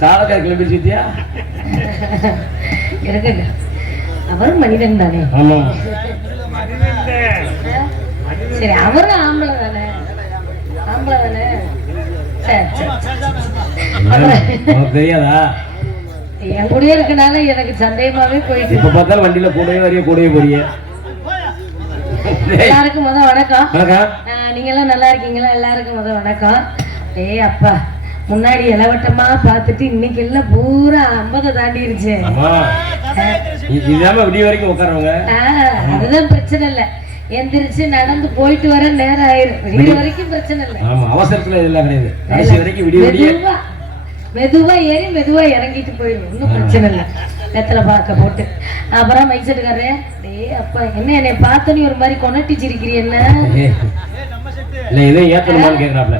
சாலக்கார கிளம்பிச்சியா? இருக்குங்க, அவரும் மனிதன் தானே. ஆமா சரி, அவரும் ஆம்பளை தானே, ஆம்பளை தானே. சரி தெரியாதா? என் கூடயே இருக்கனால எனக்கு சந்தேகமாவே போயிட்டு. இப்ப பார்த்தாலும் வண்டியில கூடவே வரைய கூடவே போறிய. எல்லாருக்கும் வணக்கம். நீங்க எல்லாம் நல்லா இருக்கீங்களா? எல்லாருக்கும் வணக்கம். அப்பா, முன்னாடி இளவட்டமா பார்த்துட்டு இன்னைக்கு எல்லாம் பூரா 50 தாண்டிருச்சு. விடிய வரைக்கும் உட்காருவாங்க. அதுதான் பிரச்சனை இல்ல, எந்திரிச்சு நடந்து போயிட்டு வர நேரம் ஆயிரும். விடிய வரைக்கும் பிரச்சனை இல்லை. ஆமா, அவசரத்துல இதெல்லாம் கிடையாது. கடைசி வரைக்கும் விடிய மெதுவா ஏறி மெதுவா இறங்கிட்டு போயிடும், ஒன்னும் பிரச்சனை இல்லை. வெத்தலை பார்க்க போட்டு அப்புறம் மைசெட்டுக்காரே, அப்பா என்ன என்னை பார்த்தோன்னே ஒரு மாதிரி கொனட்டிச்சிருக்கிறீ? என்ன இல்ல இதை ஏத்தணுமான்னு கேக்குறாப்ல.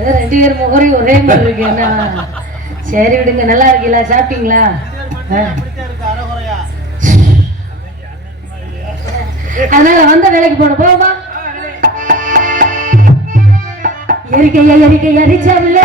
2 பேர் முகரையும் ஒரே மாதிரி இருக்கு. என்ன சரி விடுங்க, நல்லா இருக்கீங்களா? சாப்பிட்டீங்களா? அதனால வந்த வேலைக்கு போன போமா. எரிக்கையா எரிச்சாவில்ல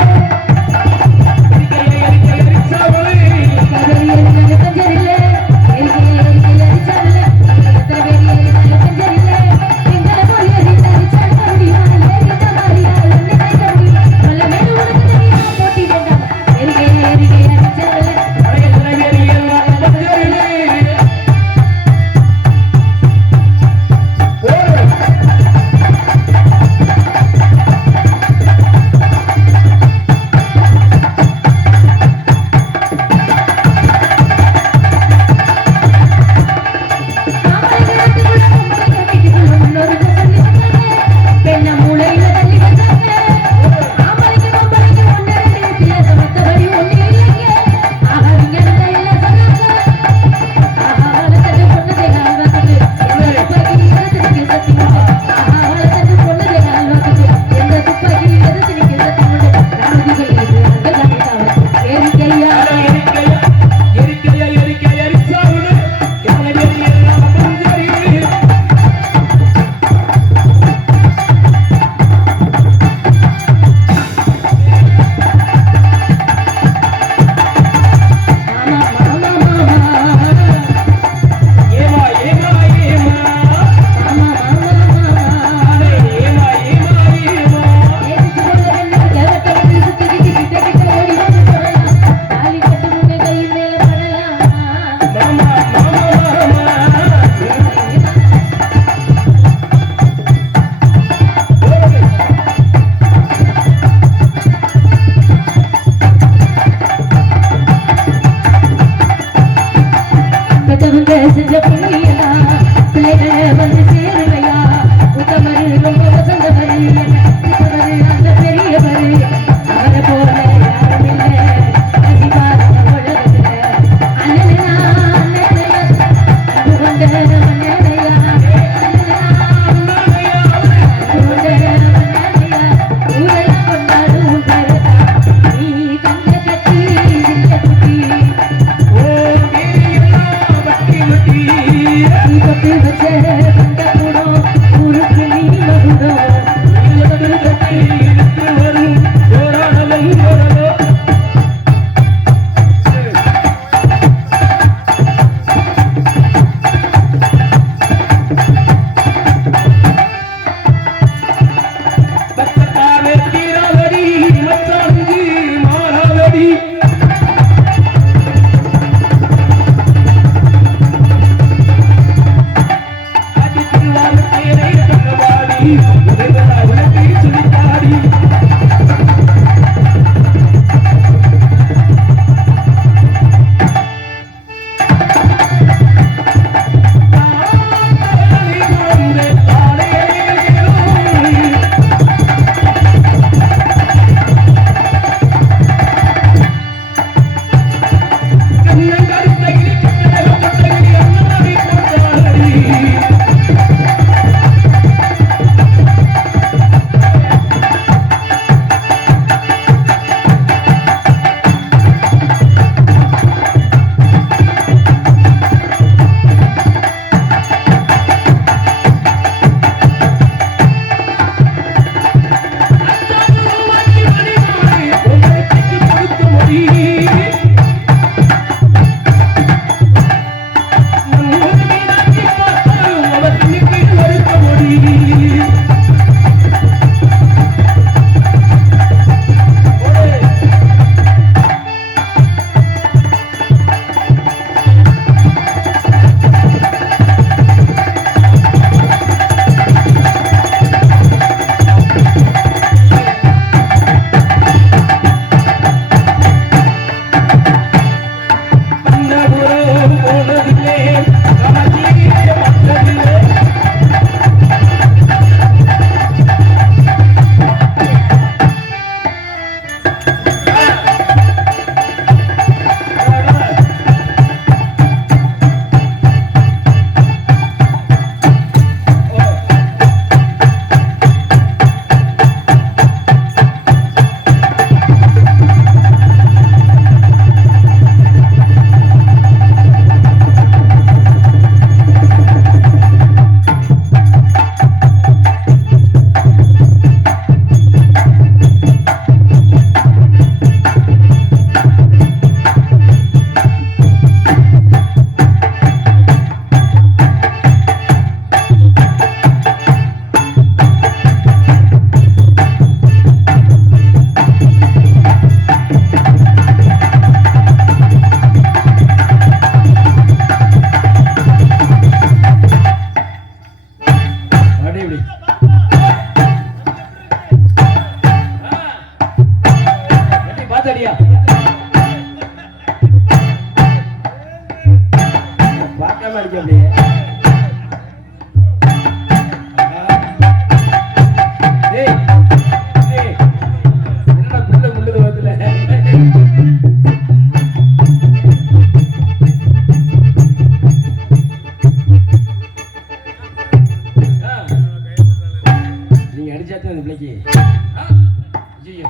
ஐயோ.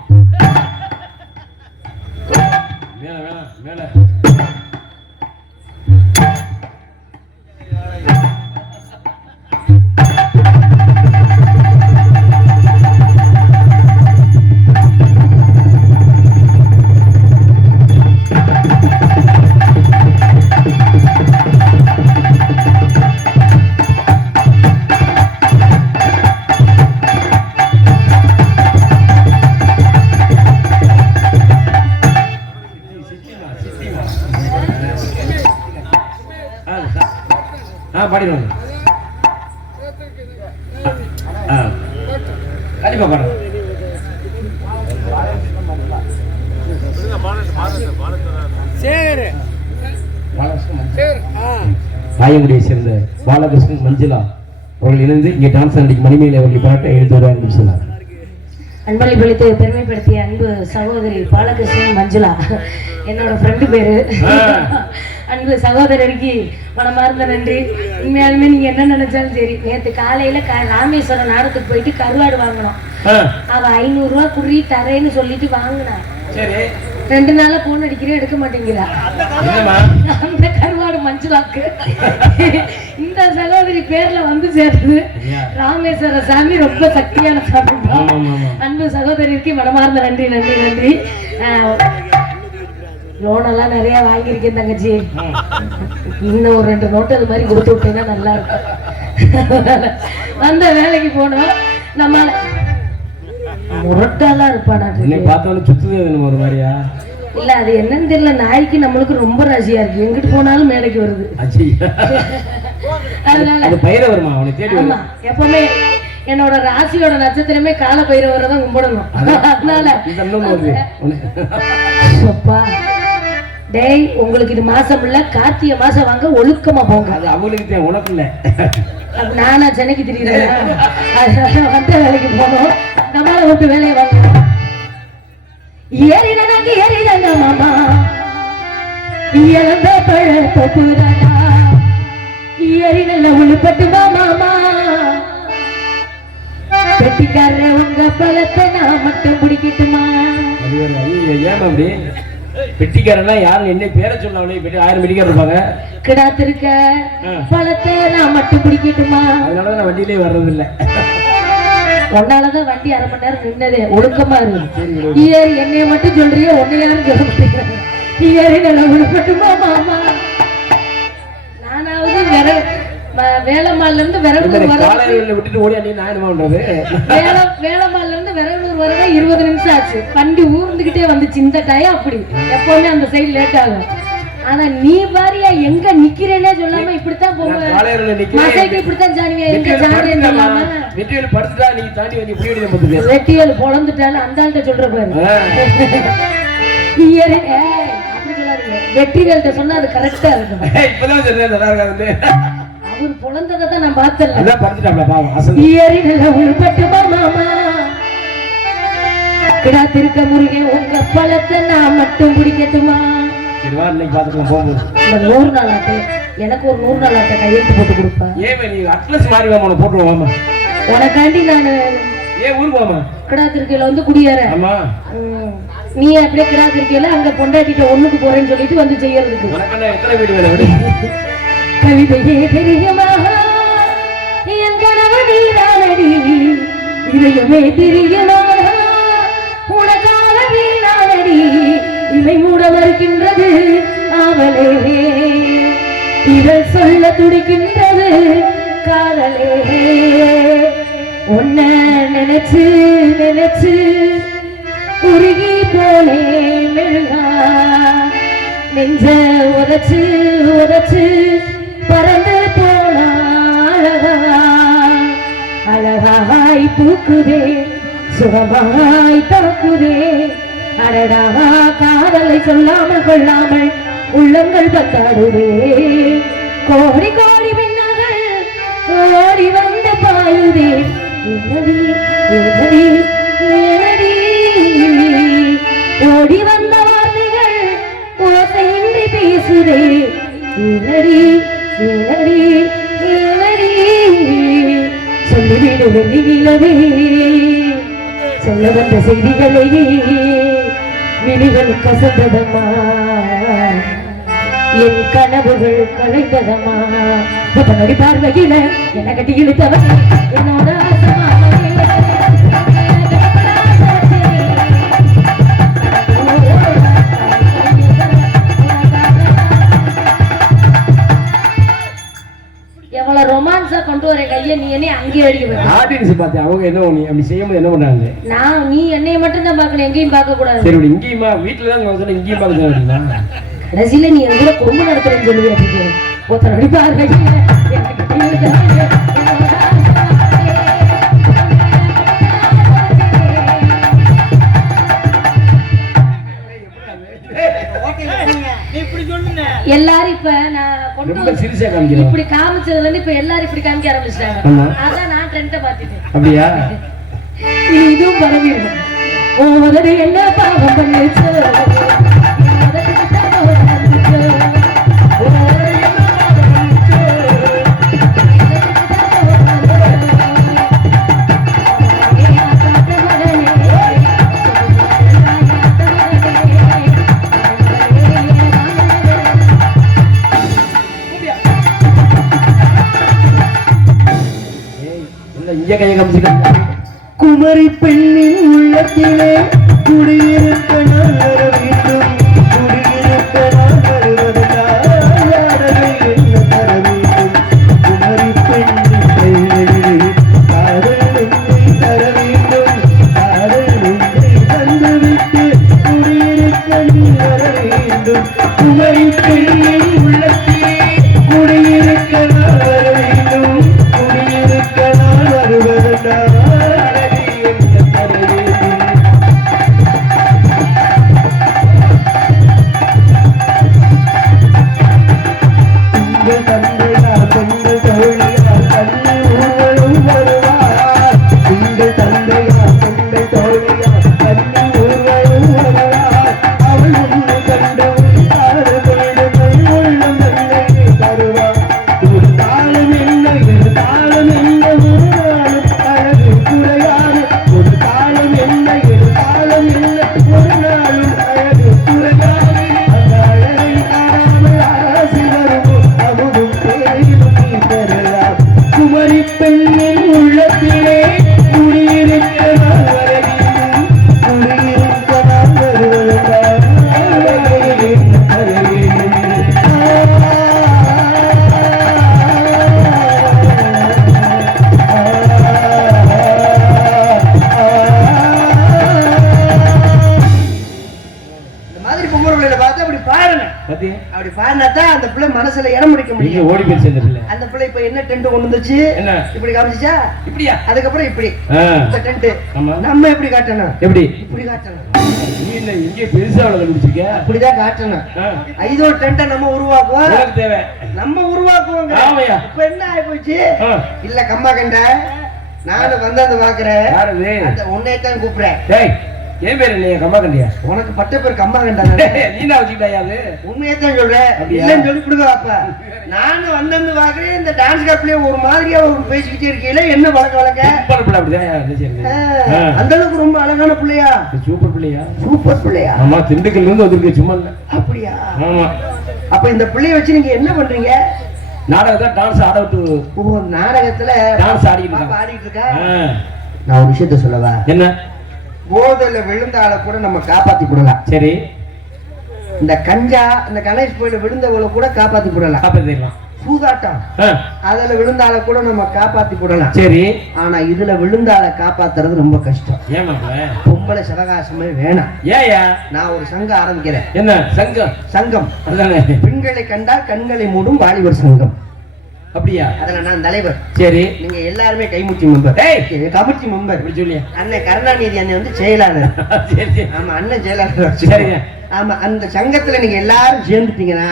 மேல வேணாம் மேல பாடிடுவாங்க. கண்டிப்பா பாடுறேன். காயங்குடியை சேர்ந்த பாலகிருஷ்ணன் மஞ்சுளா அவர்கள் இணைந்து இங்கே டான்ஸ் அடிக்கும் மணிமேலை அவர்கள் பாட்டை எழுந்து வருவார் என்று சொன்னார். அன்பளை பிடித்து பெருமைப்படுத்திய அன்பு சகோதரி பாலகிருஷ்ணன் மஞ்சுளா என்னோட ஃப்ரெண்டு பேரு. அன்பு சகோதரருக்கு மனமார்ந்த நன்றி. உண்மையாலுமே நீங்க என்ன நினைச்சாலும் சரி, நேற்று காலையில ராமேஸ்வரம் நாடகத்துக்கு போயிட்டு கருவாடு வாங்கினோம். அவ 500 ரூபாய் குடி தரேன்னு சொல்லிட்டு வாங்கினா. 2 நாளா போன் அடிக்கிறேன், எடுக்க மாட்டேங்கிறா. அந்த கருவாடு மஞ்சுளாக்கு இந்த சகோதரி பேர்ல வந்து சேர்ந்தது. ராமேஸ்வர சாமி ரொம்ப சக்தியான சாமி. அன்பு சகோதரிக்கு மனமார்ந்த நன்றி நன்றி நன்றி. லோன் எல்லாம் நிறைய வாங்கியிருக்கேன் தங்கச்சி. இன்னும் ஒரு 2 நோட்டு அது மாதிரி கொடுத்து விட்டீங்கன்னா நல்லா இருக்கும். வந்த வேலைக்கு போனோம். நம்ம முரட்டாலாம் இருப்பானா சுத்துது ஒரு மாதிரியா இல்ல, அது என்னன்னு தெரியல. நாய்க்கு நம்மளுக்கு ரொம்ப ராசியா இருக்கு, எங்கிட்டு போனாலும் மேலைக்கு வருது. அதனால எப்பவுமே என்னோட ராசியோட நட்சத்திரமே கால பைரவரதான் கும்பிடணும். அதனால டேய், உங்களுக்கு இது மாசம் இல்ல, கார்த்திகை மாசம் வாங்க, ஒழுக்கமா போங்க. அது அவங்களுக்கு உனக்கு இல்ல, நானா சென்னைக்கு திரிகிறேன். அதனால வந்த வேலைக்கு போனோம். நம்மள விட்டு வேலையை வாங்க. ஏறினாங்க ஏறிதாங்க மாமா, இயலந்த பழ தொப்புதானா, ஏறி நல்ல உழுப்பட்டுமா மாமா, கெட்டிக்கார உங்க பழத்தை நான் மட்டும் பிடிக்கட்டுமா. ஏன் அப்படி பெட்டிக்காரனா யாரும் என்ன பேரை சொன்னாலே 1000 பெட்டிக்காரர் இருப்பாங்க. கிடாத்திருக்க பழத்தை நான் மட்டும் பிடிக்கட்டுமா. அதனால நான் வண்டியிலே வர்றது இல்ல. உன்னாலதான் வண்டி 1/2 மணி நேரம் நின்னதே. ஒழுக்கமா இருக்கு. ஏறி என்னைய மட்டும் சொல்றிய, ஒன்னு யாரும் சொல்ல மாட்டேங்கிறாங்க. ஏறி நல்லா விழுப்பட்டுமா மாமா. நானாவது வேளம்மாள்ல இருந்து விரகலூர் விட்டுட்டு ஓடியா நீ நாயனமான்றது. வேளம்மாள்ல இருந்து விரகலூர் வர 20 நிமிஷம் ஆச்சு. வண்டி ஊர்ந்துகிட்டே வந்துச்சு. இந்த டயம் அப்படி எப்பவுமே அந்த சைடு லேட் ஆகும். ஆனா நீ பாரியா எங்க நிக்கிறேன்னே சொல்லாம இப்படித்தான் போவேன். மசைக்கு இப்படித்தான் ஜானியா எங்க ஜானியா சொல்லாம வெட்டியல் படுத்துட்டா நீ தாண்டி வந்து புடி எடுக்க போகுது. வெட்டியல் பொளந்துட்டால அந்த ஆள்கிட்ட சொல்ற பாரு. அப்படி சொல்லாதீங்க, வெற்றிவேல்கிட்ட சொன்னா அது கரெக்டா இருக்கும். இப்பதான் சொன்னேன் நல்லா இருக்காது. அவர் பொளந்ததை தான் நான் பார்த்தேன். அதான் படுத்துட்டாப்ல பாவம். அசல் ஏறி நல்ல உள்பட்டுமா மாமா, கிடாத்திருக்க முருகன் உங்க பழத்தை நான் மட்டும் பிடிக்கட்டுமா. இன்னைக்கு பாத்துக்கலாம் போகும்போது. இந்த 100 நாள் ஆட்டை எனக்கு ஒரு 100 நாள் ஆட்டை கையெழுத்து போட்டு கொடுப்பேன். ஏன் நீ அட்லஸ் மாறி வாமா போட்டுருவாமா. உனக்காண்டி நான் ஏன் ஊருக்கு வாமா. கிடாத்திருக்கையில வந்து குடியேற. ஆமா, நீ அப்படியே கிடாத்திருக்கையில அங்க பொண்டாட்டிட்ட ஒண்ணுக்கு போறேன்னு சொல்லிட்டு வந்து செய்யறதுக்கு. எத்தனை வீடு வேலை கவிதையே தெரியுமா, என் கனவு நீதானடி, இதயமே தெரியுமா, உனக்காக நீதானடி, இவை மூட மறுக்கின்றது ஆவலே, இவள் சொல்ல துடிக்கின்றது காதலே, உன்னை நினைச்சு நினைச்சு உருகி போலே மெழுகா, நெஞ்ச உதச்சு உதச்சு பறந்து போனா அழகா, அழகாய் பூக்குதே சுகமாய் தாக்குதே, அடடா காதலை சொல்லாமல் கொள்ளாமல் உள்ளங்கள் பத்தாடுதே, கோடி கோடி மின்னல்கள் ஓடி வந்து பாயுதே, என்னடி என்னடி என்னடி, ஓடி வந்த வார்த்தைகள் ஓசையின்றி பேசுதே, என்னடி என்னடி என்னடி, சொல்லிவிடு வெள்ளியிலவே சொல்ல வந்த செய்திகளை விழிகள் கசந்ததம்மா, என் கனவுகள் கலைந்ததம்மா. புத்தனடி பார்வையில என்ன கட்டி இழுத்தவன் என்னோட எவ்வளவு ரொமான்ஸா கொண்டு வர கையை நீ என்ன அங்கேயே அடிக்க ஆடியன்ஸ் பார்த்தேன் அவங்க என்ன நீ அப்படி செய்யும்போது என்ன பண்ணாங்க? நான் நீ என்னைய மட்டும் தான் பார்க்கணும், எங்கேயும் பார்க்க கூடாது. சரி இங்கேயுமா வீட்டுல தான் சொன்ன இங்கேயும் பார்க்க அப்படின்னா கடைசியில நீ என் கூட குடும்பம் நடத்துறேன்னு சொல்லுவேன். அப்படின்னு ஒருத்தர் அடிப்பார் எல்லாரும் இப்ப நான் இப்படி காமிச்சதுல இருந்து இப்ப எல்லாரும் இப்படி காமிக்க ஆரம்பிச்சிட்டாங்க. அதான் நான் ட்ரெண்ட பாத்துட்டேன். அப்படியா? இதுவும் பரவிடும். என்ன பாவம் பண்ணுச்சு குமரி பெண்ணின் உள்ளத்திலே குடியிருக்க நான் வர வேண்டும், குடியிருக்க நான் வருவதற்காக என்ன தர வேண்டும்? குமரி பெண்ணின் கைகளிலே காதல் என்னை தர வேண்டும், காதல் என்னை தந்துவிட்டு குடியிருக்க நீ வர வேண்டும். குமரி பெண்ணின் உள்ளத்திலே குடியிருக்க நான் வர வேண்டும், குடியிருக்க நான் வருவதற்காக மனசுல இடம் முடிக்க முடியும். ஓடி போய் சேர்ந்துல அந்த பிள்ளை இப்ப என்ன டென்ட் கொண்டு வந்துச்சு, இப்படி காமிச்சா இப்படியா, அதுக்கப்புறம் இப்படி இந்த டென்ட் நம்ம எப்படி காட்டணும், எப்படி இப்படி காட்டணும். நீ என்ன இங்கே பெருசா கண்டுபிடிச்சிருக்க, அப்படிதான் காட்டணும். ஐதோ டென்ட்டை நம்ம உருவாக்குவோம், தேவை நம்ம உருவாக்குவோங்க. இப்ப என்ன ஆகி போச்சு, இல்ல கம்மா கண்ட நானும் வந்து பாக்குறேன், அந்த உன்னையத்தான் கூப்பிடுறேன். ஏன் பேர் இல்லையா கம்மா கண்டியா? உனக்கு பட்ட பேர் கம்மா கண்டா, நீ தான் வச்சுக்கிட்டாயா? அது உண்மையத்தான் சொல்றேன், இல்லன்னு சொல்லி கொடுங்க. அப்ப நானும் வந்து பாக்குறேன், இந்த டான்ஸ் கப்லயே ஒரு மாதிரியா ஒரு பேசிக்கிட்டே இருக்கீங்களா, என்ன வழக்க வழக்க அந்த அளவுக்கு ரொம்ப அழகான பிள்ளையா? சூப்பர் பிள்ளையா? சூப்பர் பிள்ளையா? ஆமா, திண்டுக்கல்ல இருந்து வந்திருக்கு, சும்மா இல்ல. அப்படியா? ஆமா. அப்ப இந்த பிள்ளைய வச்சு நீங்க என்ன பண்றீங்க? நாடகத்தை டான்ஸ் ஆட விட்டு. ஓ, நாடகத்துல டான்ஸ் ஆடிட்டு இருக்கா? நான் ஒரு விஷயத்த சொல்லவா? என்ன? போதையில விழுந்த ஆளை கூட நம்ம காப்பாத்தி விடலாம். சரி, இந்த கஞ்சா இந்த கணேஷ் கோயில விழுந்தவளை கூட காப்பாத்தி விடலாம். காப்பாத்திடலாம். சூதாட்டம் அதுல விழுந்தால கூட நம்ம காப்பாத்தி விடலாம். சரி, ஆனா இதுல விழுந்தால காப்பாத்துறது ரொம்ப கஷ்டம். பொம்பளை சவகாசமே வேணாம். ஏயா நான் ஒரு சங்கம் ஆரம்பிக்கிறேன். என்ன சங்கம்? சங்கம் பெண்களை கண்டால் கண்களை மூடும் வாலிபர் சங்கம். அப்படியா? அதுல நான் தலைவர். சரி, நீங்க எல்லாருமே கைமுச்சி மெம்பர், கமிட்டி மெம்பர். சொல்லி அண்ணன் கருணாநிதி அண்ணன் வந்து செயலாளர். ஆமா, அண்ணன் செயலாளர். சரிங்க. ஆமா, அந்த சங்கத்துல நீங்க எல்லாரும் சேர்ந்துட்டீங்கன்னா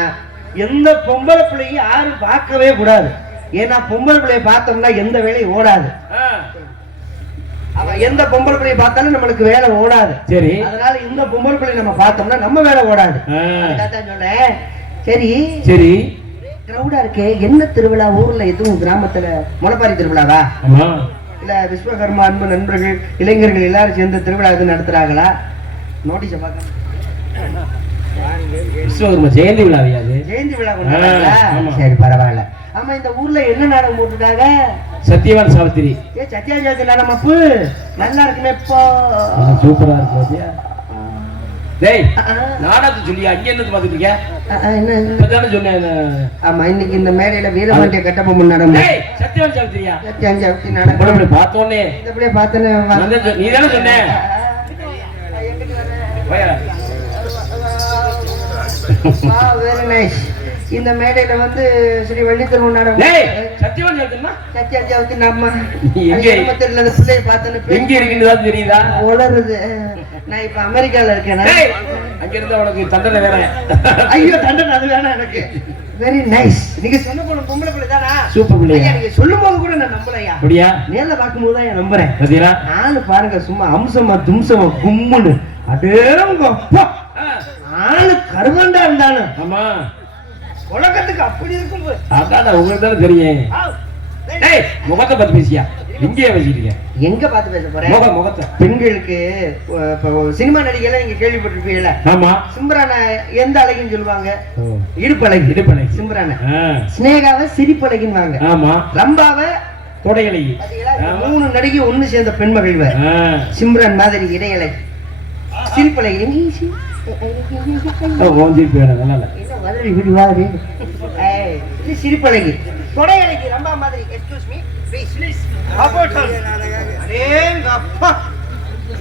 எந்த பொம்பளை பிள்ளையும் யாரும் பார்க்கவே கூடாது. ஏன்னா பொம்பளை பிள்ளைய பார்த்தோம்னா எந்த வேலையும் ஓடாது. எந்த பொம்பளை பிள்ளைய பார்த்தாலும் நம்மளுக்கு வேலை ஓடாது. சரி, அதனால இந்த பொம்பளை பிள்ளை நம்ம பார்த்தோம்னா நம்ம வேலை ஓடாது. சொல்றேன். சரி சரி, கிரௌடா இருக்கே, என்ன திருவிழா ஊர்ல? எதுவும் கிராமத்துல முளைப்பாரி திருவிழாவா? இல்ல விஸ்வகர்மா அன்பு நண்பர்கள் இளைஞர்கள் எல்லாரும் சேர்ந்து திருவிழா எதுவும் நடத்துறாங்களா? நோட்டீஸை பார்க்க விஸ்வகர்மா ஜெயந்தி விழாவியா அது? ஜெயந்தி விழா கொண்டாடுறாங்களா? சரி பரவாயில்ல. ஆமா இந்த ஊர்ல என்ன நாடகம் போட்டுருக்காங்க? சத்யவான் சாவித்திரி. சத்யா ஜாதி நாடகம் அப்பு நல்லா இருக்குமே. இப்போ சூப்பரா இருக்கு பாத்தியா? டேய் நாடகத்தை சொல்லியா அங்க என்னது பாத்துட்டு இருக்க? சொன்னேன். ஆமா இன்னைக்கு இந்த மேடையில வீரபாண்டிய கட்டபொம்மன் நாடகம். சத்யவான் சாவித்திரியா? சத்யா ஜாதி நாடகம் பார்த்தோன்னே இந்த அப்படியே பார்த்தேன்னு நீ தானே சொன்ன. Very nice. இந்த மேடையில வந்து ஸ்ரீ வள்ளித்தருவன் நாடகம். சத்யவான் சாவித்திரினா சத்யா ஜாதி நம்ம எங்க தெரியல. அந்த பிள்ளைய பார்த்தேன்னு எங்க இருக்குன்னு தெரியுதா? உளருது. நான் இப்ப அமெரிக்கால இருக்கேன். அங்க இருந்தா உனக்கு தண்டனை வேற. ஐயோ தண்டனை அது வேணாம் எனக்கு. Very nice. நீங்க சொன்ன போல பொம்பளை பிள்ளை தானா? சூப்பர் பிள்ளையா? நீங்க சொல்லும் போது கூட நான் நம்பலையா. அப்படியா? நேர்ல பார்க்கும்போது தான் நம்புறேன். பாத்தீங்களா? நானு பாருங்க சும்மா அம்சமா தும்சமா கும்முன்னு அடேங்க அப்பா ஆளு கருவண்டா இருந்தானு. ஆமா உலகத்துக்கு அப்படி இருக்கும். அதான் உங்களுக்கு தானே தெரியும். டேய் முகத்தை பத்தி பேசியா? எங்கேயே பேசிட்டீங்க? எங்க பார்த்து பேச போறேன்? முகத்தை. பெண்களுக்கு சினிமா நடிகைலாம் நீங்க கேள்விப்பட்டிருப்பீங்கல்ல? ஆமா. சிம்ரான எந்த அழகின்னு சொல்லுவாங்க? இடுப்பழகி. இடுப்பழகி. சிம்ரான. ஸ்னேகாவை சிரிப்பழகின்வாங்க. ஆமா. ரம்பாவை தொடையழகி. மூணு நடிகை ஒண்ணு சேர்ந்த பெண்மகள். சிம்ரன் மாதிரி இடையழகி சிரிப்பழகி. சிரிப்பழகி தொடையழகி ரம்பா மாதிரி. Excuse me please.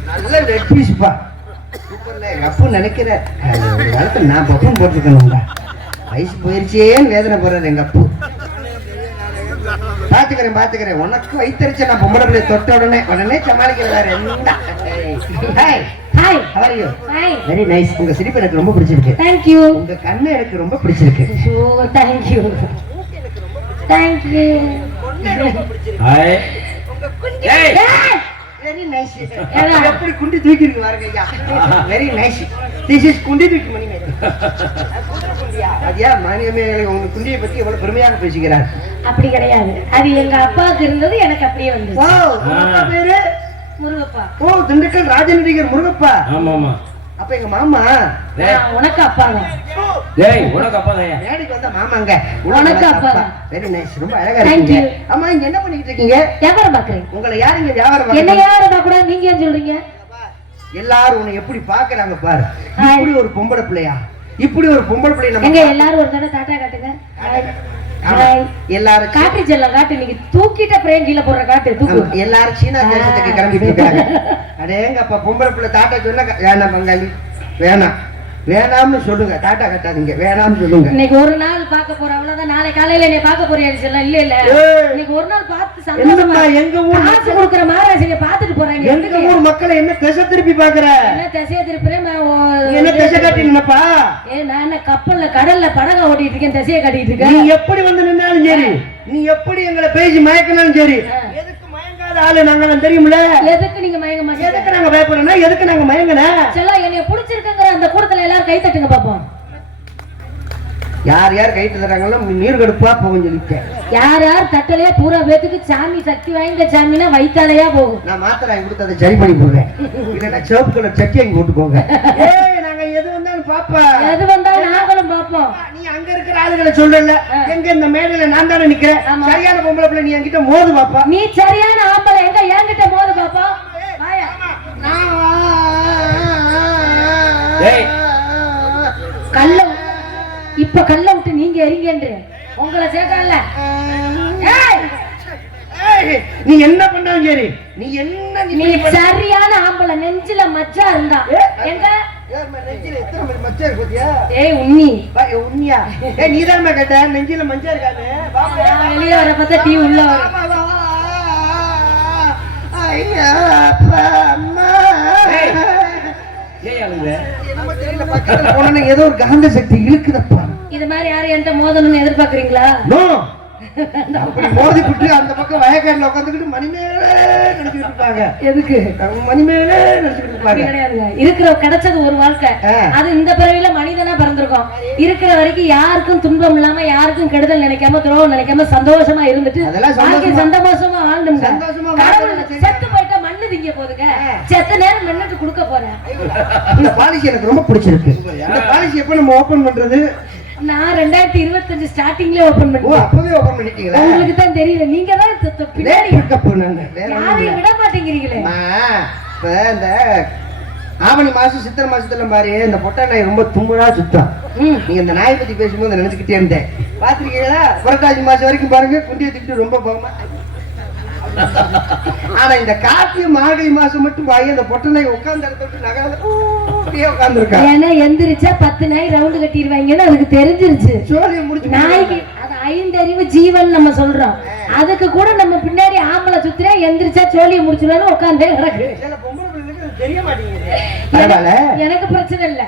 நல்ல ரெட் பீஸ்ப்பா. சூப்பர்ல அப்பு நினைக்கிறேன். நான் பப்பும் போட்டுருக்கணும்டா. வயசு போயிருச்சேன்னு வேதனை போறாரு எங்க அப்பு. பாத்துக்கிறேன். உனக்கு வைத்தறிச்ச நான் பொம்பளை பிள்ளை தொட்ட உடனே சமாளிக்கிறதா? Hi how are you? Hi. Very nice. உங்க சிரிப்பு எனக்கு ரொம்ப பிடிச்சிருக்கு. Thank you. உங்க கண்ணு எனக்கு ரொம்ப பிடிச்சிருக்கு. Oh thank you. Thank you. Hi. உங்க குண்டி. Very nice. எப்படி குண்டி தூக்கி இருக்கு பாருங்க ஐயா. Very nice. This is குண்டி தூக்கி மணி மேல. குண்டியா? ஐயா மானியமே உங்க குண்டியை பத்தி எவ்வளவு பெருமையாக பேசுகிறார். அப்படி கிடையாது. அது எங்க அப்பாவுக்கு இருந்தது எனக்கு அப்படியே வந்தது. ஓ உங்க பேரு முருகப்பா. ஓ திண்டுக்கல் ராஜநடிகர் முருகப்பா. ஆமா ஆமா. அப்ப எங்க மாமா உனக்கு அப்பா தான். டேய் உனக்கு அப்பா தான். மேடைக்கு வந்த மாமாங்க உனக்கு அப்பா தான். Very nice. ரொம்ப அழகா இருக்கீங்க. ஆமா இங்க என்ன பண்ணிட்டு இருக்கீங்க? வியாபாரம் பாக்குறேன். உங்களை யார் இங்க வியாபாரம் பாக்குறீங்க? என்ன வியாபாரம் பார்க்க கூடாது நீங்க ஏன் சொல்றீங்க? எல்லாரும் உன்னை எப்படி பாக்குறாங்க பாரு. இப்படி ஒரு பொம்பளை பிள்ளையா? இப்படி ஒரு பொம்பளை பிள்ளை நம்ம எங்க எல்லாரும் ஒரு தடவை டாடா காட்டுங்க. எல்லாரும் காட்டு செல்லம் காட்டு. நீங்க தூக்கிட்ட பிரேம் கீழ போடுற காட்டு தூக்கு. எல்லாரும் சீனா தேசத்துக்கு கிளம்பிட்டு இருக்காங்க. அடேங்கப்பா பொம்பளை பிள்ளை டாட்டா சொன்னா வேணாம் பங்காளி வேணாம்னு சொல்லுங்க. டாட்டா கட்டாதீங்க வேணாம்னு சொல்லுங்க. இன்னைக்கு ஒரு நாள் பார்க்க போற அவ்வளவுதான். நாளை காலையில நீ பார்க்க போறியா? இல்ல இன்னைக்கு ஒரு நாள் பார்த்து சந்தோஷமா எங்க ஊர் காசு கொடுக்குற மகாராஜியை பார்த்துட்டு போறாங்க. எங்க ஊர் மக்களை என்ன திசை திருப்பி பாக்குற? என்ன திசையை திருப்புறேன்? என்ன திசை காட்டி நின்னப்பா? நான் என்ன கப்பல்ல கடல்ல படகை ஓட்டிட்டு இருக்கேன் திசையை காட்டிட்டு இருக்கேன். நீ எப்படி வந்து நின்னாலும் சரி, நீ எப்படி எங்களை பேசி மயக்கினாலும் சரி, எதுக்கு மயங்காத ஆளு நாங்க தெரியுமில்ல? எதுக்கு நீங்க மயங்க மாட்டீங்க? எதுக்கு நாங்க பயப்படணும்? எதுக்கு நாங்க மயங்கணும்? செல்லா என்னைய பிடிச்சிருக்குங்கிற அந்த கூட்டத்துல எல்லாரும் கை தட்டுங்க பாப்போம். யார் யார் கை தட்டுறாங்களோ நீர் கடுப்பா போகும் சொல்லிட்டேன். யார் யார் தட்டலையா பூரா பேத்துக்கு சாமி சக்தி வாய்ந்த சாமினா வைத்தாலையா போகும். நான் மாத்திரை கொடுத்து அதை சரி பண்ணி போடுறேன். இல்ல சிவப்பு கலர் சட்டி அங்க போட்டுக்கோங்க. நாங்க எது வந்தாலும் பாப்பா. எது வந்தாலும் நாங்களும் பாப்போம். நீ அங்க இருக்கிற ஆளுகளை சொல்லல. எங்க இந்த மேடையில நான் தானே நிக்கிறேன். சரியான பொம்பளை பிள்ளை நீ என்கிட்ட மோது பாப்பா. நீ சரியான ஆம்பளை எங்க என்கிட்ட மோது பாப்பா. வாயா. கல்ல இப்ப கல்ல விட்டு நீங்க எரிங்கன்று உங்களை சேர்க்கல. நீ என்ன பண்ணாலும் சரி, நீ என்ன நீ சரியான ஆம்பளை. நெஞ்சில மச்சா இருந்தா எங்க நெஞ்சில எத்தனை மச்சா இருக்கு பாத்தியா? ஏய் உன்னி உண்மையா? நீ தான் கேட்ட நெஞ்சில மச்சா இருக்கானே. வெளியே வர பார்த்தா டீ உள்ள வர. ஐயா அப்பா அம்மா ஏதோ ஒரு காந்த சக்தி இழுக்குதப்பா. இது மாதிரி யாரும் என்கிட்ட மோதணும்னு எதிர்பார்க்கறீங்களா? அப்படி மோதி விட்டு அந்த பக்கம் வயக்காடுல உட்காந்துக்கிட்டு மணிமேலே நினைச்சுட்டு இருப்பாங்க. எதுக்கு மணிமேலே நினைச்சுட்டு இருப்பாங்க? கிடையாதுங்க. இருக்கிற கிடைச்சது ஒரு வாழ்க்கை. அது இந்த பிறவில மனிதனா பிறந்திருக்கோம். இருக்கிற வரைக்கும் யாருக்கும் துன்பம் இல்லாம யாருக்கும் கெடுதல் நினைக்காம துரோகம் நினைக்காம சந்தோஷமா இருந்துட்டு சந்தோஷமா வாழ்ந்துங்க. சந்தோஷமா கடவுள் வாழ்ந்துங்க. செத்து போயிட்டா மண்ணு திங்க போதுங்க. செத்த நேரம் மண்ணுக்கு கொடுக்க போறேன். இந்த பாலிசி எனக்கு ரொம்ப பிடிச்சிருக்கு. இந்த பாலிசி எப்ப நம்ம ஓபன் பண்றது? நான் 2025 ஸ்டார்டிங்ல ஓபன் ஓ, பண்ணேன். அப்பவே ஓபன் பண்ணிட்டீங்களா? உங்களுக்கு தான் தெரியல. நீங்க தான் பின்னாடி யாரையும் விட மாட்டேங்கிறீங்களே. இப்ப இந்த ஆவணி மாசம் சித்திரை மாசத்துல மாதிரி இந்த பொட்டை நாய் ரொம்ப தும்புறா சுத்தம். நீங்க இந்த நாயை பத்தி பேசும்போது நினைச்சுக்கிட்டே இருந்தேன். பாத்திருக்கீங்களா? புரட்டாசி மாசம் வரைக்கும் பாருங்க, குண்டியை திட்டு ரொம்ப போகமா. ஆனா இந்த கார்த்திகை மார்கழி மாசம் மட்டும் பாய் அந்த பொட்டை நாய் உட்கார்ந்த இடத்த விட்டு நகாத உட்கார்ந்து இருக்கா. ஏன்னா எந்திரிச்சா 10 நாய் ரவுண்டு கட்டிடுவாங்கன்னு அதுக்கு தெரிஞ்சிருச்சு. சோழியை முடிச்சு நாய்க்கு அது 5 அறிவு ஜீவன் நம்ம சொல்றோம். அதுக்கு கூட நம்ம பின்னாடி ஆம்பளை சுத்துறா, எந்திரிச்சா சோழியை முடிச்சுலான்னு உட்காந்தே கிடக்கு. தெரிய மாட்டேங்குது. எனக்கு பிரச்சனை இல்ல,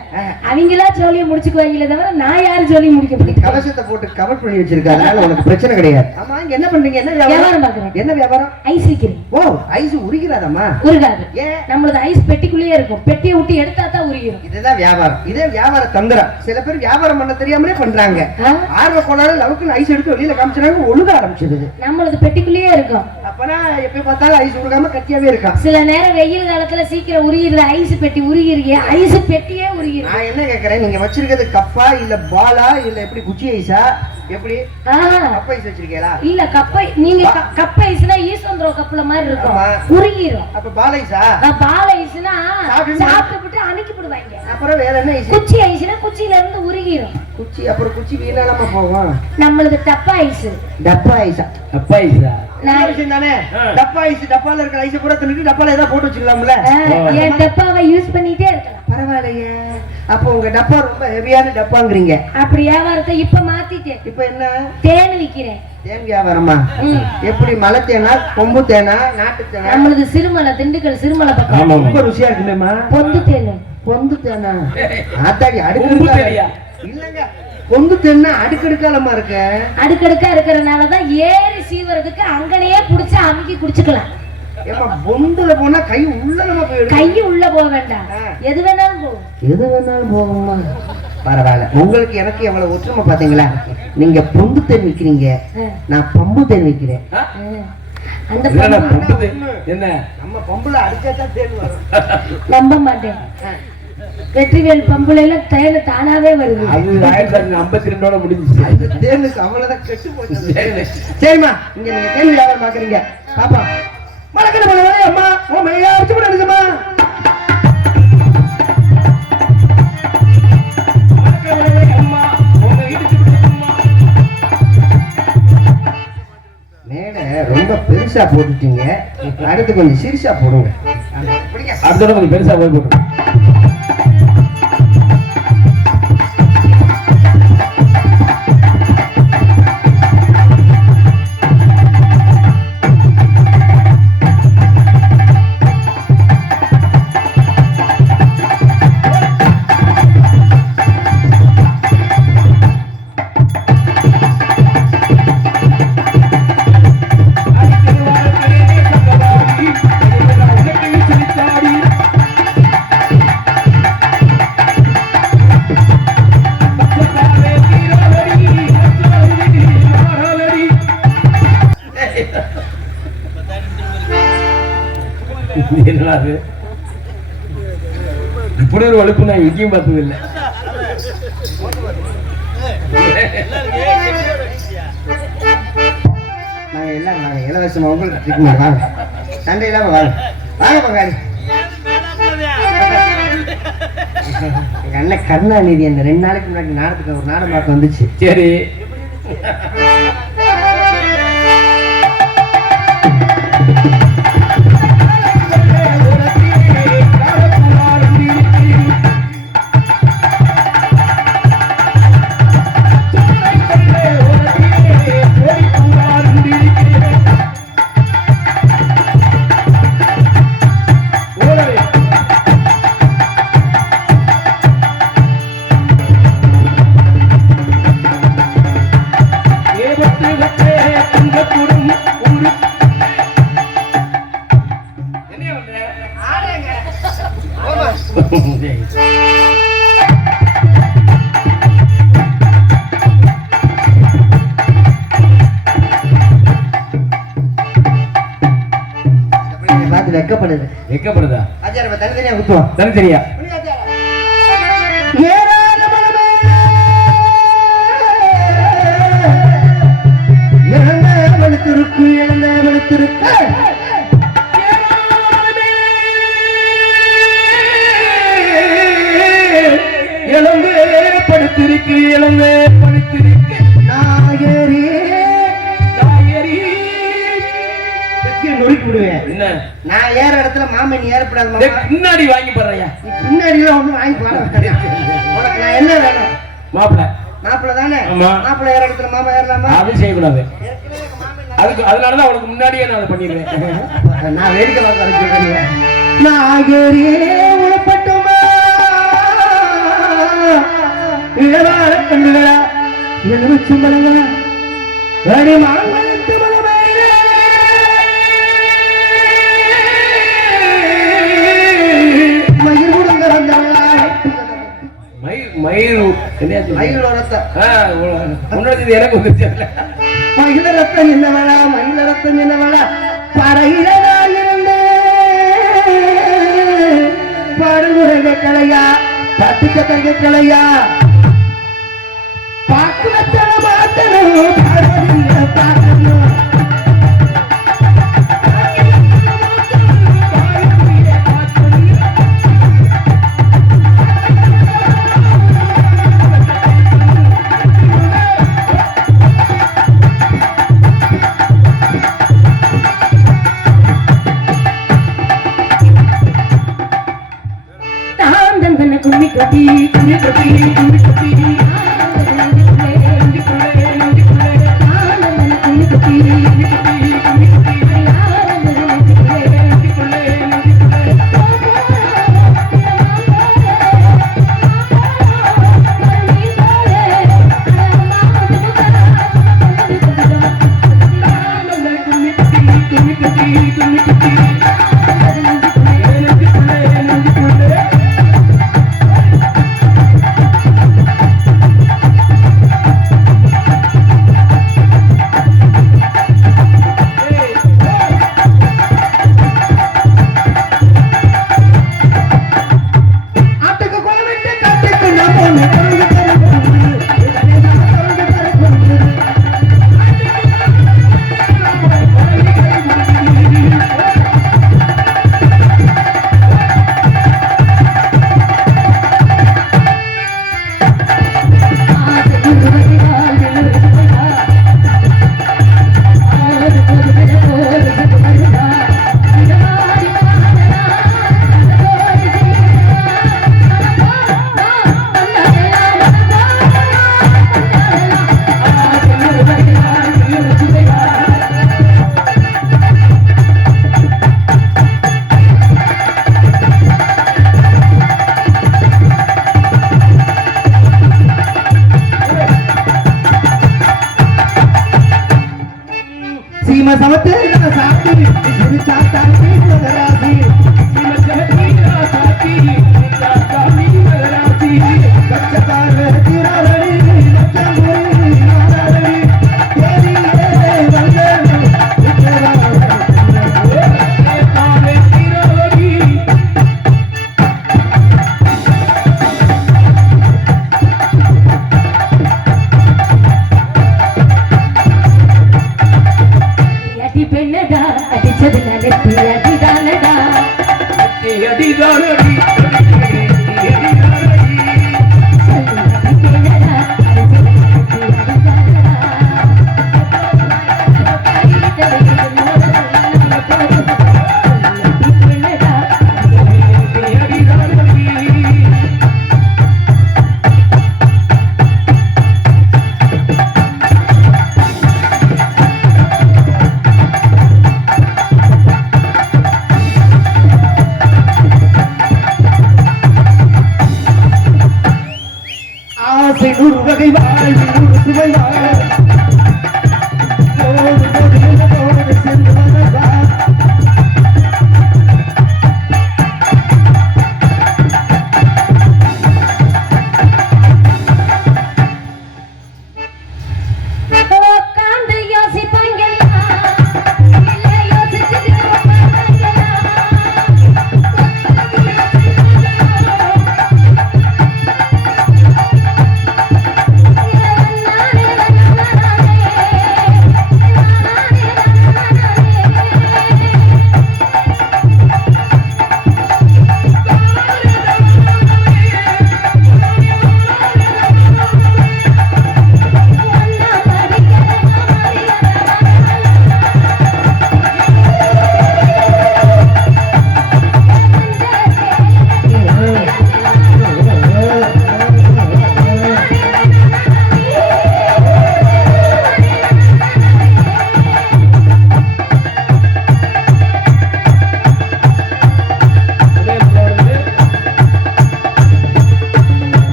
அவங்களா சோழியை முடிச்சுக்குவாங்களே தவிர நான் யாரு சோழியை முடிக்க முடியும். கவசத்தை போட்டு கவர் பண்ணி வச்சிருக்காரு, அதனால உனக்கு பிரச்சனை கிடையாது. ஆமா, இங்க என்ன பண்றீங்க? என்ன வியாபாரம் பாக்குறேன். என்ன வியாபாரம்? ஐஸ் விக்கிறேன். ஓ, ஐஸ் உரிக்கிறாதம்மா? உருகாது. ஏன்? நம்மளது ஐஸ் பெட்டிக்குள்ளேயே இருக்கும். பெட்டியை விட்டு எடுத்தா தான் உருகிடும். இதுதான் வியாபாரம். இதே வியாபார தந்திரம். சில பேர் வியாபாரம் பண்ண தெரியாமலே பண்றாங்க. ஆர்வ கோளாறு லவுக்குன்னு ஐஸ் எடுத்து வெளியில காமிச்சாங்க, ஒழுக ஆரம்பிச்சிடுது. நம்மளது பெட்டிக்குள்ளேயே இருக்கும். அப்பனா எப்ப பார்த்தாலும் ஐஸ் உருகாம கட்டியாவே இருக்கா. சில நேரம் வெயில் காலத்துல சீக்கிரம் உருகிடுது. ஐஸ் பெட்டி உருகிருங்க, ஐஸ் பெட்டியே உருகிரு. நான் என்ன கேக்குறேன், நீங்க வச்சிருக்கிறது கப்பா இல்ல பாலா இல்ல எப்படி குச்சி ஐஸா? எப்படி கப் ஐஸ் வச்சிருக்கீங்களா? இல்ல கப்பை. நீங்க கப் ஐஸ்னா ஈஸ்வந்திரோ கப்ல மாதிரி இருக்கும், உருகிரும். அப்ப பால் ஐஸா? பால் ஐஸ்னா சாப்பிட்டு அனுக்கி போடுவாங்க. அப்புறம் வேற என்ன ஐஸ்? குச்சி ஐஸ்னா குச்சியில இருந்து உருகிரும். குச்சி அப்புறம் குச்சி வீணாலாம போகும். நம்மளது டப்பா ஐஸ். டப்பா ஐஸா? டப்பா ஐஸா தானே? டப்பா ஐஸ், டப்பால இருக்கிற ஐஸ் பூரா தின்னுட்டு டப்பால ஏதாவது போட்டு வச்சுக்கலாம்ல. என் டப்பாவை யூஸ் பண்ணிட்டே இருக்கலாம். பரவாயில்லையே. அப்போ உங்க டப்பா ரொம்ப ஹெவியான டப்பாங்கிறீங்க. அப்படி வியாபாரத்தை இப்ப மாத்திட்டேன். இப்ப என்ன? தேன் விக்கிறேன். தேன் வியாபாரமா? எப்படி? மலை தேனா, கொம்பு தேனா, நாட்டு தேனா? நம்மளது சிறுமலை, திண்டுக்கல் சிறுமலை பக்கம். ரொம்ப ருசியா இருக்குமேமா. பொந்து தேன். பொந்து தேனா? ஆத்தாடி அடுக்கு இல்லங்க. பொந்து தேன்னா அடுக்கடுக்காலமா இருக்கு. அடுக்கடுக்கா இருக்கிறதுனாலதான் ஏறி சீவறதுக்கு அங்கனையே புடிச்சு அமுக்கி குடிச்சுக்கலாம். ஏமா பொந்துல போனா கை உள்ள நம்ம போயிடும். கை உள்ள போக வேண்டாம், எது வேணாலும் போகும். எது வேணாலும் போகுமா? பரவாயில்ல. உங்களுக்கு எனக்கு எவ்வளவு ஒற்றுமை பாத்தீங்களா? நீங்க பொந்து தேன் விக்கிறீங்க, நான் பம்பு தேன் விக்கிறேன். அந்த என்ன நம்ம பம்புல அடிச்சாதான் தேன் வரும். நம்ப மாட்டேன். வெற்றிவேல் பம்புல எல்லாம் தேன் தானாவே வருது. அது 1952 முடிஞ்சிச்சு. அந்த தேனுக்கு அவ்வளவுதான் கெட்டு போச்சு. சரிம்மா, இங்க நீங்க தேன் வியாபாரம் பாக்குறீங்க. பாப்பா மலக்கண மலை அம்மா ஓ மையா வச்சு போடுங்கம்மா. மேல ரொம்ப பெருசா போட்டுட்டீங்க, அடுத்து கொஞ்சம் சிறுசா போடுங்க. அடுத்த கொஞ்சம் பெருசா போய் போட்டு. இப்படி ஒரு வலுப்பு நான் எங்கேயும் பார்த்ததில்லை. நாங்க இலவசமா உங்களுக்கு வாங்க, சண்டை இல்லாம வாங்க. வாங்க பங்காளி. எங்க அண்ணன் கருணாநிதி அந்த 2 நாளைக்கு முன்னாடி நாடகத்துக்கு ஒரு நாடகம் பார்க்க வந்துச்சு. சரி, வெக்கப்படுது. வெக்கப்படுதா? ஆச்சார தனித்தனியா குத்துவோம். தனித்தனியா வெளுத்திருக்கு இழந்த வெளுத்திருக்கு இளம்பே படுத்திருக்கு இளம்பே படுத்திருக்கு நாயரி நாயரி நொறுக்கி விடுவேன். என்ன நான் ஏற இடத்துல மாமன் ஏறப்படாது. பின்னாடி வாங்கி போடுறையா? பின்னாடி எல்லாம் ஒண்ணு வாங்கி போட உனக்கு நான் என்ன வேணும்? மாப்பிள்ள மாப்பிள்ள தானே? ஆமா. மாப்பிள்ள ஏற இடத்துல மாமா ஏறலாமா? அது செய்யக்கூடாது. அதுக்கு அதனாலதான் அவனுக்கு முன்னாடியே நான் அதை பண்ணிடுவேன். நான் வேடிக்கை பார்க்க சொல்றேன். நாகரி உழப்பட்டுமா இளவார கண்டுகளா எழுவச்சு மலங்களா வரி மாங்கலத்து மலமயிலே மயிர் முடுங்க வந்தவளா மயில் மயில் ரத்த முன்னாடி எனக்கு வந்துச்சு. மகிழ ரத்தம் என்னவளா மகிழ ரத்தம் என்னவளா பறையிலிருந்து பாடுமுறை கலையா தட்டு சக்கரை கலையா பாக்குவத்தன மாத்தணும் பார்க்கணும் கும்மி கட்டி கும்மி கட்டி கும்மி கட்டி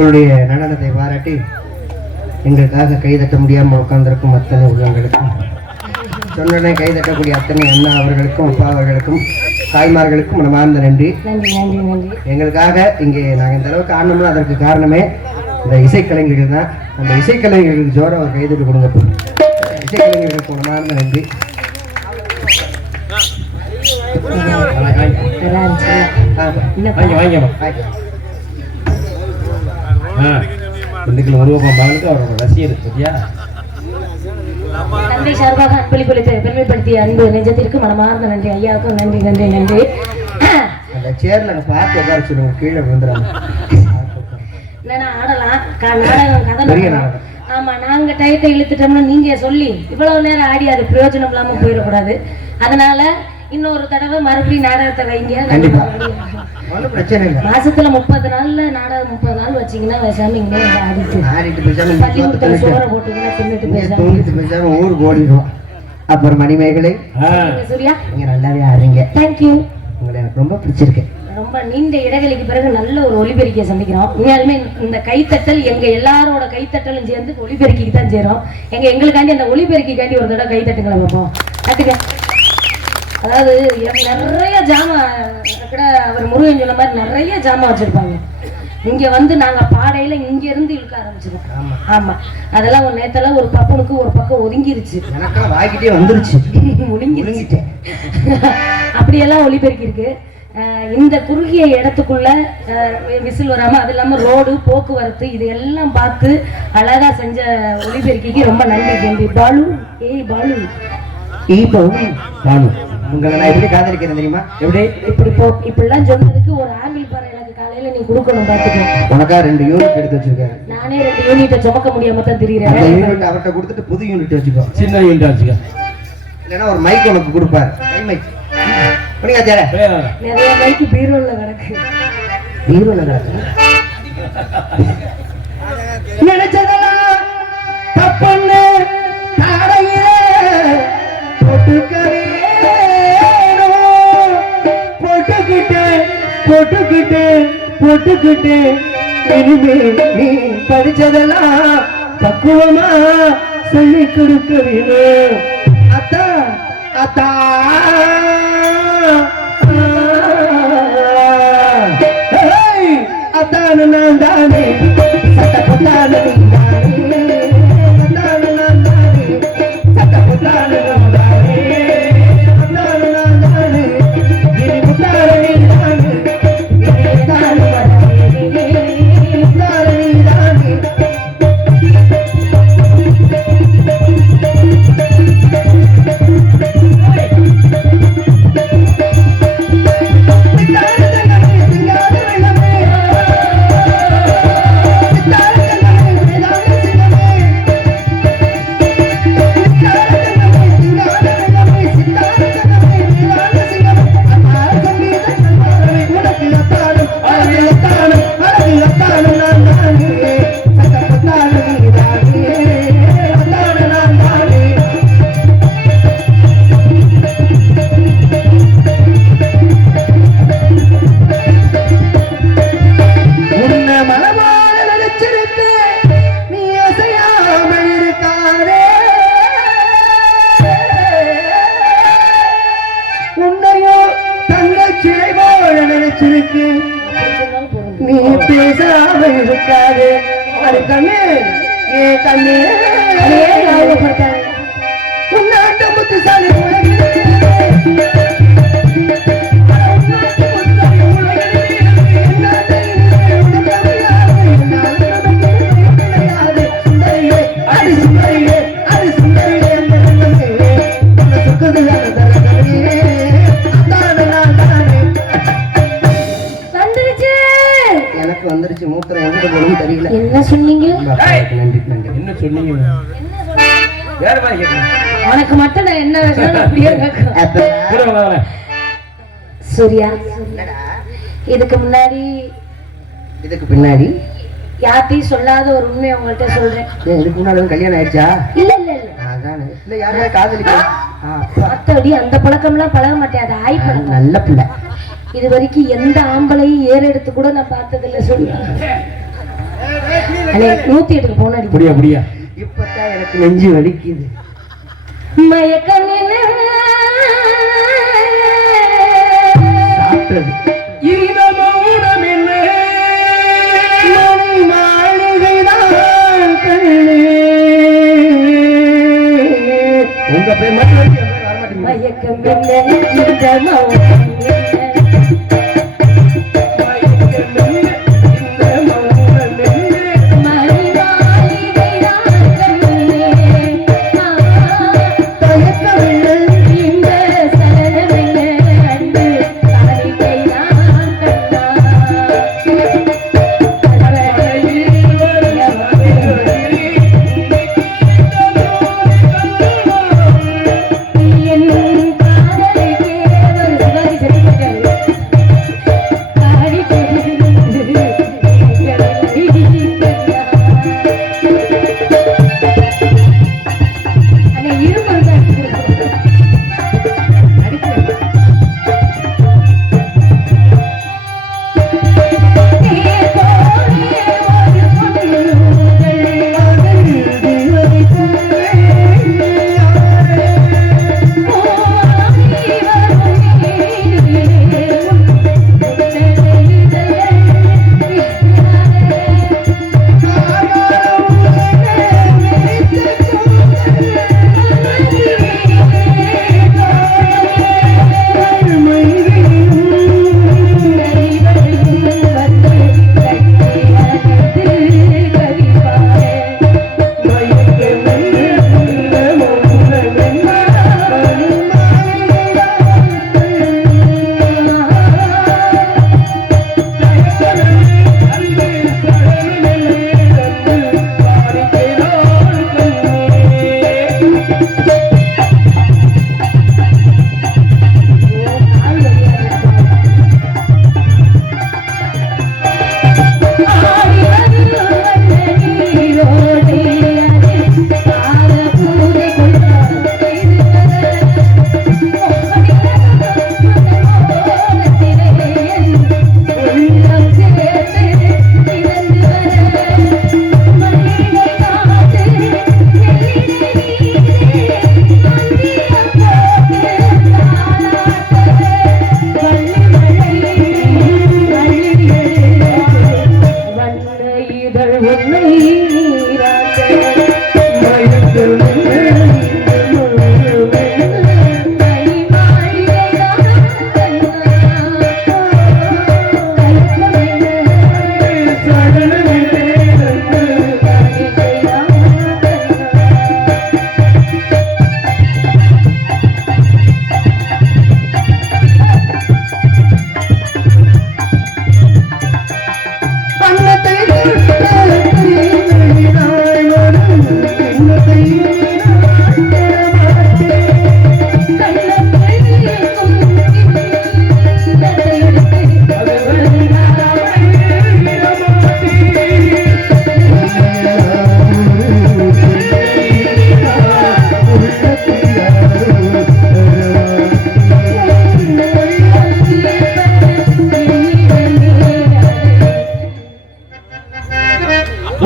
உங்களுடைய நடனத்தை பாராட்டி எங்களுக்காக கைதட்ட முடியாமல் உட்கார்ந்திருக்கும் அத்தனை உள்ளங்களுக்கும், சொன்னனே கைதட்டக்கூடிய அத்தனை அண்ணா அவர்களுக்கும், அப்பா அவர்களுக்கும், தாய்மார்களுக்கும் மனமார்ந்த நன்றி. நன்றி நன்றி நன்றி. எங்களுக்காக இங்கே நாங்கள் இந்த அளவுக்கு ஆடணும்னா அதற்கு காரணமே இந்த இசைக்கலைஞர்கள் தான். அந்த இசைக்கலைஞர்களுக்கு ஜோர ஒரு கைதட்டு கொடுங்க. இசைக்கலைஞர்களுக்கு மனமார்ந்த நன்றி. அவரோட ரசிகர் பத்தியா தந்தை சார்பாக அன்பளிப்பளித்து பெருமைப்படுத்திய அன்பு நெஞ்சத்திற்கு மனமார்ந்த நன்றி. ஐயாவுக்கும் நன்றி நன்றி நன்றி. அந்த சேர்ல பார்த்து உட்கார சொல்லுங்க, கீழே விழுந்துறாங்க. இல்லைன்னா ஆடலாம், நாடகம் கதை. ஆமா, நாங்க டயத்தை இழுத்துட்டோம்னா நீங்க சொல்லி இவ்வளவு நேரம் ஆடி அது பிரயோஜனம் இல்லாம போயிடக்கூடாது. அதனால இன்னொரு தடவை மறுபடியும் நாடகத்தை வைங்க. மாசத்துல 30 நாள்ல நாடகம் 30 நாள் வச்சீங்கன்னா பேசாம இங்கே பள்ளிக்கூடத்துல சோற போட்டீங்கன்னா தின்னுட்டு பேசாம ஊருக்கு ஓடிடுவோம். அப்புறம் மணிமேகலை சூர்யா, நீங்க நல்லாவே ஆடுறீங்க. தேங்க்யூ. உங்களை எனக்கு ரொம்ப பிடிச்சிருக்கு. ரொம்ப நீண்ட இடைவெளிக்கு பிறகு நல்ல ஒரு ஒலிபெருக்கியை சந்திக்கிறோம். உண்மையாலுமே இந்த கைத்தட்டல் எங்க எல்லாரோட கைத்தட்டலும் சேர்ந்து ஒலிபெருக்கிக்கு தான் சேரும். எங்களுக்காண்டி அந்த ஒலிபெருக்கிக்காண்டி ஒரு தடவை கைத்தட்டுங்களை பார்ப்போம். கட்டுங்க. அதாவது நிறைய ஜாமான் கூட அவர் முருகன் சொன்ன மாதிரி நிறைய ஜாமான் வச்சிருப்பாங்க. இங்க வந்து நாங்க பாடையில இங்க இருந்து இழுக்க ஆரம்பிச்சிருக்கோம். ஆமா, அதெல்லாம் ஒரு நேரத்தெல்லாம் ஒரு பப்பனுக்கு ஒரு பக்கம் ஒதுங்கிருச்சு, எனக்கெல்லாம் வாய்க்கிட்டே வந்துருச்சு, முழுங்கிருச்சுட்டேன். அப்படியெல்லாம் ஒலிபெருக்கி இருக்கு. இந்த குறுகிய இடத்துக்குள்ள விசில் வராம, அது இல்லாம ரோடு போக்குவரத்து இது எல்லாம் பார்த்து அழகா செஞ்ச ஒலிபெருக்கிக்கு ரொம்ப நன்றி. நன்றி பாலு. ஏய் பாலு, பாலு உங்களை நான் எப்படி காதலிக்கிறேன் தெரியுமா? எப்படி இப்படிலாம் சொன்னதுக்கு ஒரு ஆம்பிள் பாரு எனக்கு காலையில நீ கொடுக்கணும். பாத்துக்கோ, உனக்கா 2 யூனிட் எடுத்து வச்சிருக்கேன். நானே 2 யூனிட்டை சுமக்க முடியாம தான் தெரியுறேன். அந்த யூனிட் அவர்கிட்ட கொடுத்துட்டு புது யூனிட் வச்சுக்கோ. சின்ன யூனிட் வச்சுக்கோ. இல்லைன்னா ஒரு மைக் உனக்கு கொடுப்பாரு. கை மைக் நிறைய மைக்கு பீரோல கிடக்கு. நினைச்சதெல்லாம் தப்புன்னு தாரையிலே போட்டுக்கிட்டு இனிமே நீ படிச்சதெல்லாம் பக்குவமா சொல்லி கொடுக்க வேணும். அத்தா அத்தா அத்தானு நான் தானே சட்டப்பட்டானு தானே அத்தானு நான் தானே சட்டப்பட்டானு தானே அத்தானு நான் தானே இனி முட்டாளு நீ தானே இனி தானே முட்டாளு நீ தானே. நீ பேசாம இருக்காது அது கண்ணு ஏ கண்ணு உன்னாட்ட முத்துசாலி வந்துருச்சு. மூத்திரம் எங்கிட்ட போகணும் தெரியல. என்ன சொன்னீங்க? நன்றி நன்றி. என்ன சொன்னீங்க? வேற மாதிரி கேட்கணும். உனக்கு மட்டும் நான் என்ன வேணும் அப்படியே கேட்க. சூர்யா, இதுக்கு பின்னாடி யார்ட்டையும் சொல்லாத ஒரு உண்மையை உங்கள்கிட்ட சொல்றேன். இதுக்கு முன்னாடி கல்யாணம் ஆயிடுச்சா? இல்ல இல்ல இல்ல. அதானே. இல்ல யாரையாவது காதலிக்க மத்தபடி அந்த பழக்கம்லாம் பழக மாட்டேன். அது ஆய் பழக்கம். நல்ல பிள்ளை. இது வரைக்கும் எந்த ஆம்பளையும் ஏற எடுத்து கூட நான் பார்த்ததில்லை. சொல்லுவேன் அண்ணே 108 போன் அடிக்க புரியா புரியா இப்பதான் எனக்கு நெஞ்சு வலிக்குது. மயக்கமில்லை சாப்பிட்டது இந்த மௌனம் என்ன மாளிகைதான் கண்ணே. உங்க பேர் மட்டும் என் பேர் வரமாட்டேங்குது. மயக்கமில்லை இந்த மௌனம் என்ன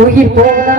உயிர் போனா